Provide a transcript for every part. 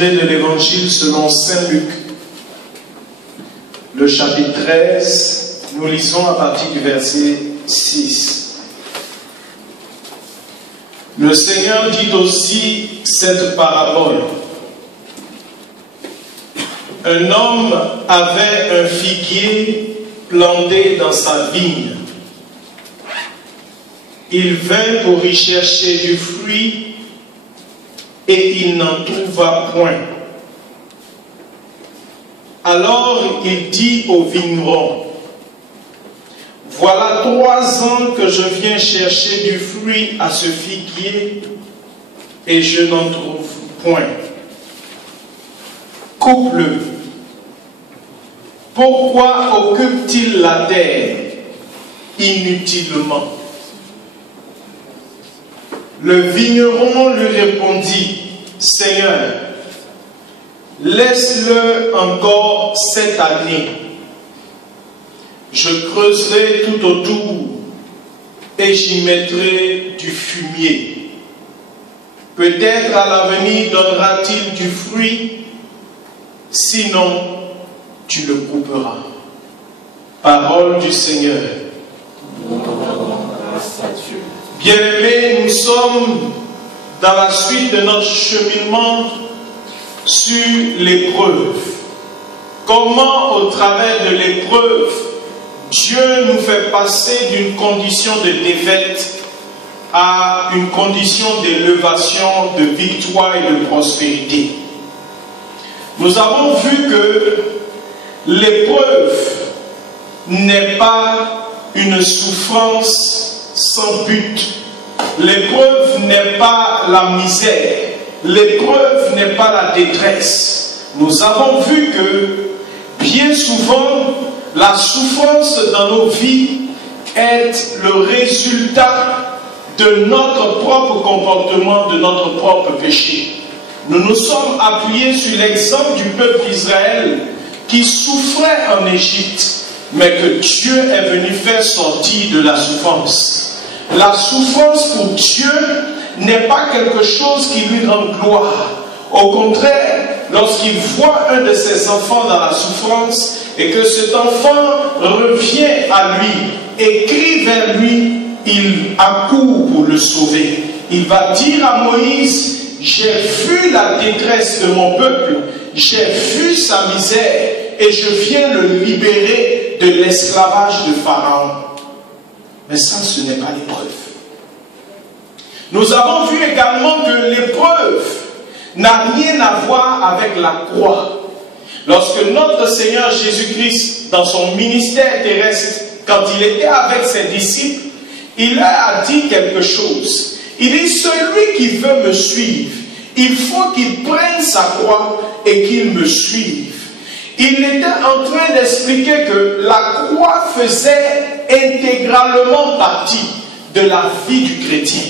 tiré de l'Évangile selon Saint Luc, le chapitre 13, nous lisons à partir du verset 6. Le Seigneur dit aussi cette parabole. Un homme avait un figuier planté dans sa vigne. Il vint pour y chercher du fruit et il n'en trouva point. Alors il dit au vigneron, voilà 3 ans que je viens chercher du fruit à ce figuier et je n'en trouve point. Coupe-le. Pourquoi occupe-t-il la terre inutilement? Le vigneron lui répondit, Seigneur, laisse-le encore cette année. Je creuserai tout autour et j'y mettrai du fumier. Peut-être à l'avenir donnera-t-il du fruit, sinon tu le couperas. Parole du Seigneur. Bien-aimés, nous sommes dans la suite de notre cheminement sur l'épreuve. Comment, au travers de l'épreuve, Dieu nous fait passer d'une condition de défaite à une condition d'élévation, de victoire et de prospérité. Nous avons vu que l'épreuve n'est pas une souffrance sans but. L'épreuve n'est pas la misère. L'épreuve n'est pas la détresse. Nous avons vu que bien souvent, la souffrance dans nos vies est le résultat de notre propre comportement, de notre propre péché. Nous nous sommes appuyés sur l'exemple du peuple d'Israël qui souffrait en Égypte, mais que Dieu est venu faire sortir de la souffrance. La souffrance pour Dieu n'est pas quelque chose qui lui rend gloire. Au contraire, lorsqu'il voit un de ses enfants dans la souffrance et que cet enfant revient à lui et crie vers lui, il accourt pour le sauver. Il va dire à Moïse, j'ai vu la détresse de mon peuple, j'ai vu sa misère et je viens le libérer de l'esclavage de Pharaon. Mais ça, ce n'est pas l'épreuve. Nous avons vu également que l'épreuve n'a rien à voir avec la croix. Lorsque notre Seigneur Jésus-Christ, dans son ministère terrestre, quand il était avec ses disciples, il a dit quelque chose. Il dit, celui qui veut me suivre, il faut qu'il prenne sa croix et qu'il me suive. Il était en train d'expliquer que la croix faisait intégralement partie de la vie du chrétien.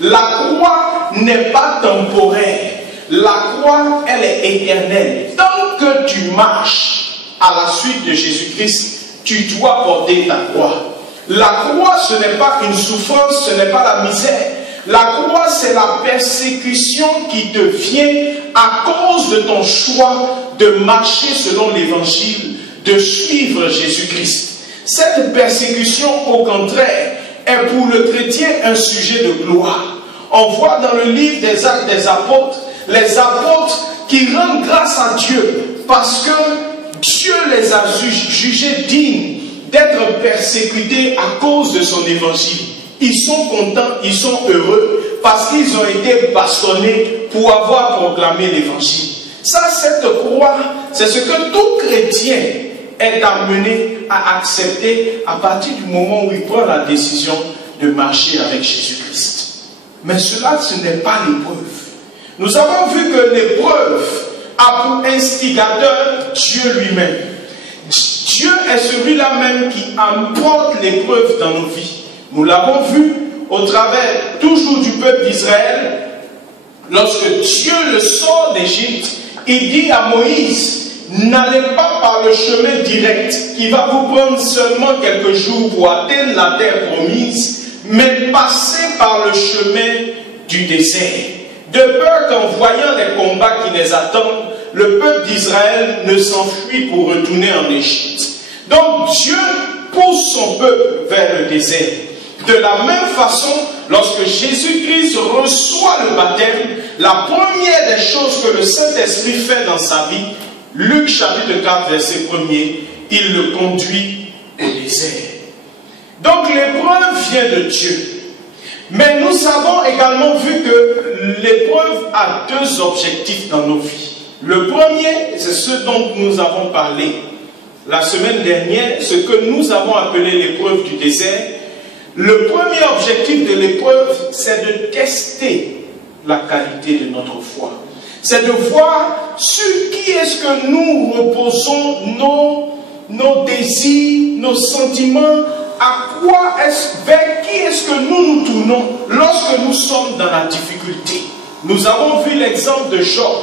La croix n'est pas temporaire. La croix, elle est éternelle. Tant que tu marches à la suite de Jésus-Christ, tu dois porter ta croix. La croix, ce n'est pas une souffrance, ce n'est pas la misère. La croix, c'est la persécution qui te vient à cause de ton choix de marcher selon l'évangile, de suivre Jésus-Christ. Cette persécution, au contraire, est pour le chrétien un sujet de gloire. On voit dans le livre des Actes des Apôtres, les apôtres qui rendent grâce à Dieu parce que Dieu les a jugés dignes d'être persécutés à cause de son évangile. Ils sont contents, ils sont heureux parce qu'ils ont été bastonnés pour avoir proclamé l'évangile. Ça, cette croix, c'est ce que tout chrétien est amené à accepter à partir du moment où il prend la décision de marcher avec Jésus-Christ. Mais cela, ce n'est pas l'épreuve. Nous avons vu que l'épreuve a pour instigateur Dieu lui-même. Dieu est celui-là même qui apporte l'épreuve dans nos vies. Nous l'avons vu au travers toujours du peuple d'Israël. Lorsque Dieu le sort d'Égypte, il dit à Moïse, n'allez pas par le chemin direct qui va vous prendre seulement quelques jours pour atteindre la terre promise, mais passez par le chemin du désert. de peur qu'en voyant les combats qui les attendent, le peuple d'Israël ne s'enfuit pour retourner en Égypte. Donc Dieu pousse son peuple vers le désert. De la même façon, lorsque Jésus-Christ reçoit le baptême, la première des choses que le Saint-Esprit fait dans sa vie, Luc chapitre 4, verset 1er, il le conduit au désert. Donc l'épreuve vient de Dieu. Mais nous avons également vu que l'épreuve a deux objectifs dans nos vies. Le premier, c'est ce dont nous avons parlé la semaine dernière, ce que nous avons appelé l'épreuve du désert. Le premier objectif de l'épreuve, c'est de tester la qualité de notre foi. C'est de voir sur qui est-ce que nous reposons nos désirs, nos sentiments, vers qui est-ce que nous nous tournons lorsque nous sommes dans la difficulté. Nous avons vu l'exemple de Job,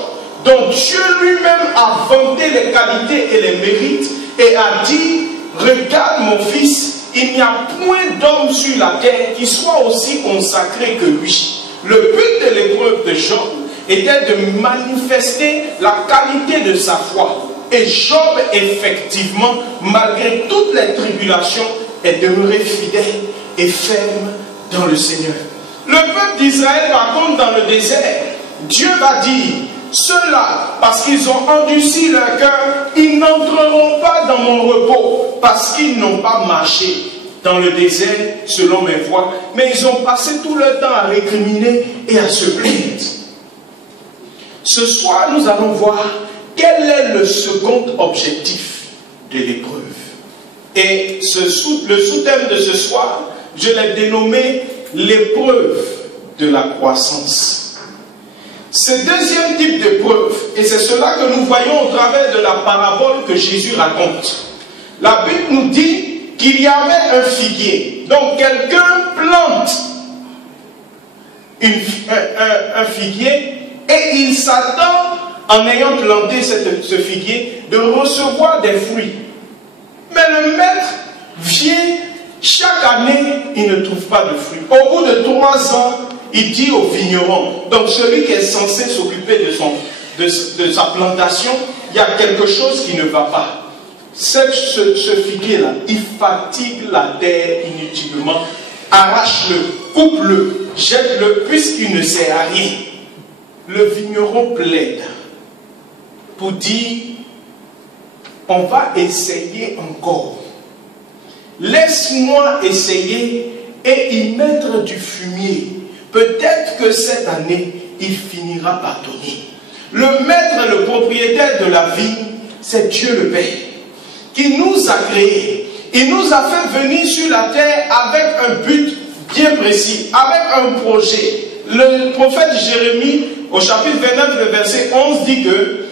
dont Dieu lui-même a vanté les qualités et les mérites et a dit, regarde mon fils, il n'y a point d'homme sur la terre qui soit aussi consacré que lui. Le but de l'épreuve de Job était de manifester la qualité de sa foi. Et Job, effectivement, malgré toutes les tribulations, est demeuré fidèle et ferme dans le Seigneur. Le peuple d'Israël, par contre, dans le désert, Dieu va dire, ceux-là, parce qu'ils ont endurci leur cœur, ils n'entreront pas dans mon repos, parce qu'ils n'ont pas marché dans le désert selon mes voies, mais ils ont passé tout leur temps à récriminer et à se plaindre. Ce soir, nous allons voir quel est le second objectif de l'épreuve. Et le sous-thème de ce soir, je l'ai dénommé l'épreuve de la croissance. Ce deuxième type d'épreuve, et c'est cela que nous voyons au travers de la parabole que Jésus raconte. La Bible nous dit qu'il y avait un figuier. Donc quelqu'un plante un figuier et il s'attend, en ayant planté ce figuier, de recevoir des fruits. Mais le maître vient, chaque année, il ne trouve pas de fruits. Au bout de 3 ans, il dit au vigneron, donc celui qui est censé s'occuper de sa plantation, il y a quelque chose qui ne va pas. Ce figuier-là, il fatigue la terre inutilement. Arrache-le, coupe-le, jette-le, puisqu'il ne sert à rien. Le vigneron plaide pour dire, on va essayer encore. Laisse-moi essayer et y mettre du fumier. Peut-être que cette année, il finira par donner. Le maître, le propriétaire de la vie, c'est Dieu le Père, qui nous a créés. Il nous a fait venir sur la terre avec un but bien précis, avec un projet. Le prophète Jérémie, au chapitre 29, le verset 11, dit que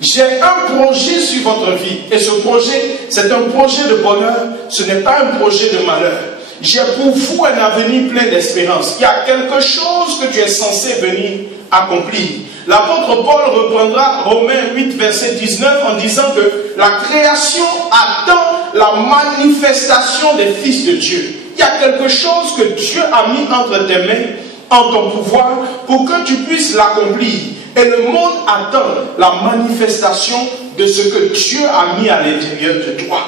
j'ai un projet sur votre vie. Et ce projet, c'est un projet de bonheur, ce n'est pas un projet de malheur. J'ai pour vous un avenir plein d'espérance. Il y a quelque chose que tu es censé venir accomplir. L'apôtre Paul reprendra Romains 8, verset 19 en disant que la création attend la manifestation des fils de Dieu. Il y a quelque chose que Dieu a mis entre tes mains, en ton pouvoir, pour que tu puisses l'accomplir. Et le monde attend la manifestation de ce que Dieu a mis à l'intérieur de toi.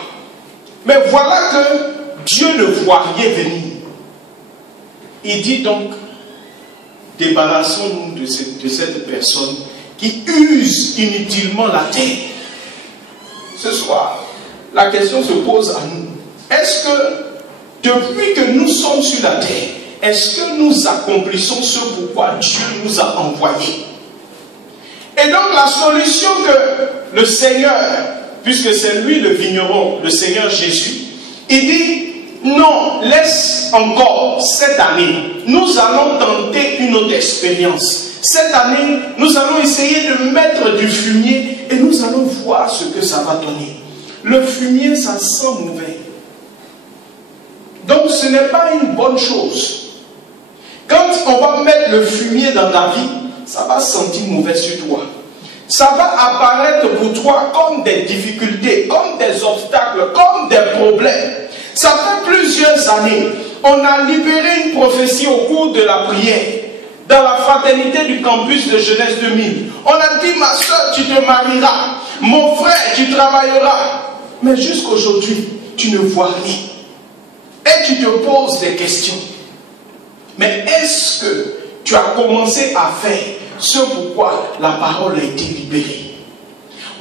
Mais voilà que Dieu ne voit rien venir. Il dit donc, débarrassons-nous de cette personne qui use inutilement la terre. Ce soir, la question se pose à nous. Est-ce que, depuis que nous sommes sur la terre, est-ce que nous accomplissons ce pourquoi Dieu nous a envoyés? Et donc la solution que le Seigneur, puisque c'est lui le vigneron, le Seigneur Jésus, il dit, non, laisse encore cette année, nous allons tenter une autre expérience. Cette année, nous allons essayer de mettre du fumier et nous allons voir ce que ça va donner. Le fumier, ça sent mauvais. Donc ce n'est pas une bonne chose. Quand on va mettre le fumier dans ta vie, ça va sentir mauvais sur toi. Ça va apparaître pour toi comme des difficultés, comme des obstacles, comme des problèmes. Ça fait plusieurs années, on a libéré une prophétie au cours de la prière. dans la fraternité du campus de Jeunesse 2000. On a dit, ma soeur, tu te marieras. Mon frère, tu travailleras. Mais jusqu'aujourd'hui, tu ne vois rien. Et tu te poses des questions. Mais est-ce que tu as commencé à faire ce pourquoi la parole a été libérée?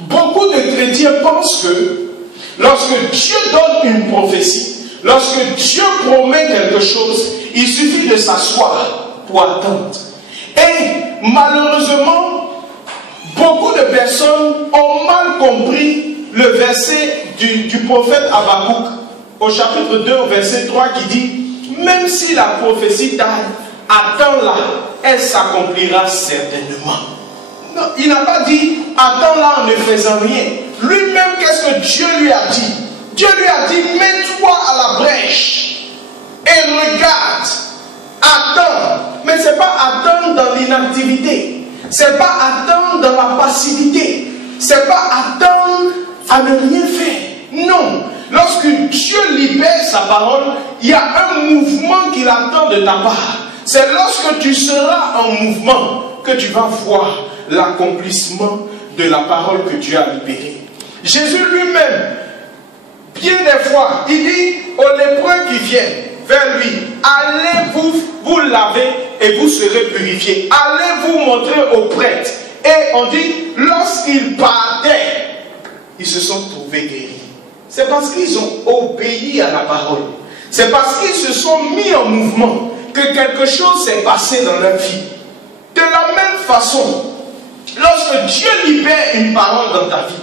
Beaucoup de chrétiens pensent que lorsque Dieu donne une prophétie, lorsque Dieu promet quelque chose, il suffit de s'asseoir pour attendre. Et malheureusement, beaucoup de personnes ont mal compris le verset du prophète Habakkuk au chapitre 2, au verset 3 qui dit « Même si la prophétie tarde, attends-la, elle s'accomplira certainement. » Non, il n'a pas dit « Attends-la en ne faisant rien ». Lui-même, qu'est-ce que Dieu lui a dit? Dieu lui a dit « Mets-toi à la brèche et regarde, attends. » Mais ce n'est pas attendre dans l'inactivité. Ce n'est pas attendre dans la passivité. Ce n'est pas attendre à ne rien faire. Non. Lorsque Dieu libère sa parole, il y a un mouvement qu'il attend de ta part. C'est lorsque tu seras en mouvement que tu vas voir l'accomplissement de la parole que Dieu a libérée. Jésus lui-même, bien des fois, il dit aux lépreux qui viennent vers lui, allez vous laver et vous serez purifiés. Allez vous montrer aux prêtres. Et on dit, lorsqu'ils partaient, ils se sont trouvés guéris. C'est parce qu'ils ont obéi à la parole. C'est parce qu'ils se sont mis en mouvement que quelque chose s'est passé dans leur vie. De la même façon, lorsque Dieu libère une parole dans ta vie,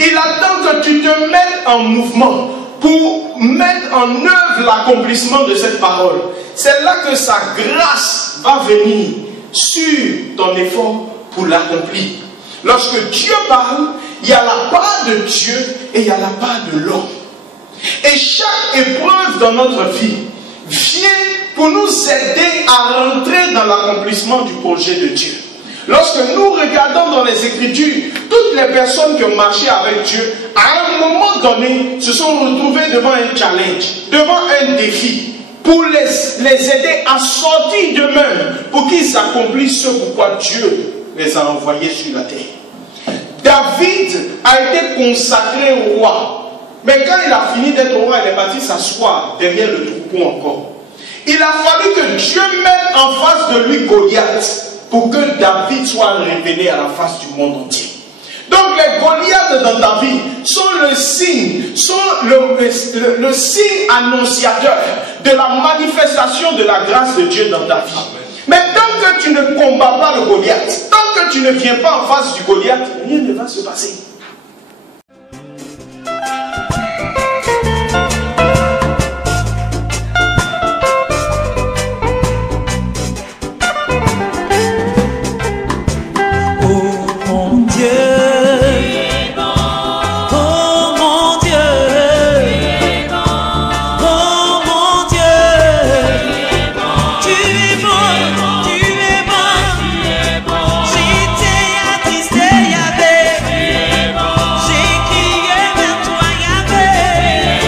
il attend que tu te mettes en mouvement pour mettre en œuvre l'accomplissement de cette parole. C'est là que sa grâce va venir sur ton effort pour l'accomplir. Lorsque Dieu parle, il y a la part de Dieu et il y a la part de l'homme. Et chaque épreuve dans notre vie vient pour nous aider à rentrer dans l'accomplissement du projet de Dieu. Lorsque nous regardons dans les Écritures, toutes les personnes qui ont marché avec Dieu, à un moment donné, se sont retrouvées devant un challenge, devant un défi, pour les aider à sortir d'eux-mêmes, pour qu'ils accomplissent ce pourquoi Dieu les a envoyés sur la terre. David a été consacré au roi. Mais quand il a fini d'être roi, il est parti s'asseoir derrière le troupeau encore. Il a fallu que Dieu mette en face de lui Goliath pour que David soit révélé à la face du monde entier. Donc les Goliaths dans ta vie sont le signe, le signe annonciateur de la manifestation de la grâce de Dieu dans ta vie. Mais tant que tu ne combats pas le Goliath, tant que tu ne viens pas en face du Goliath, rien ne va se passer.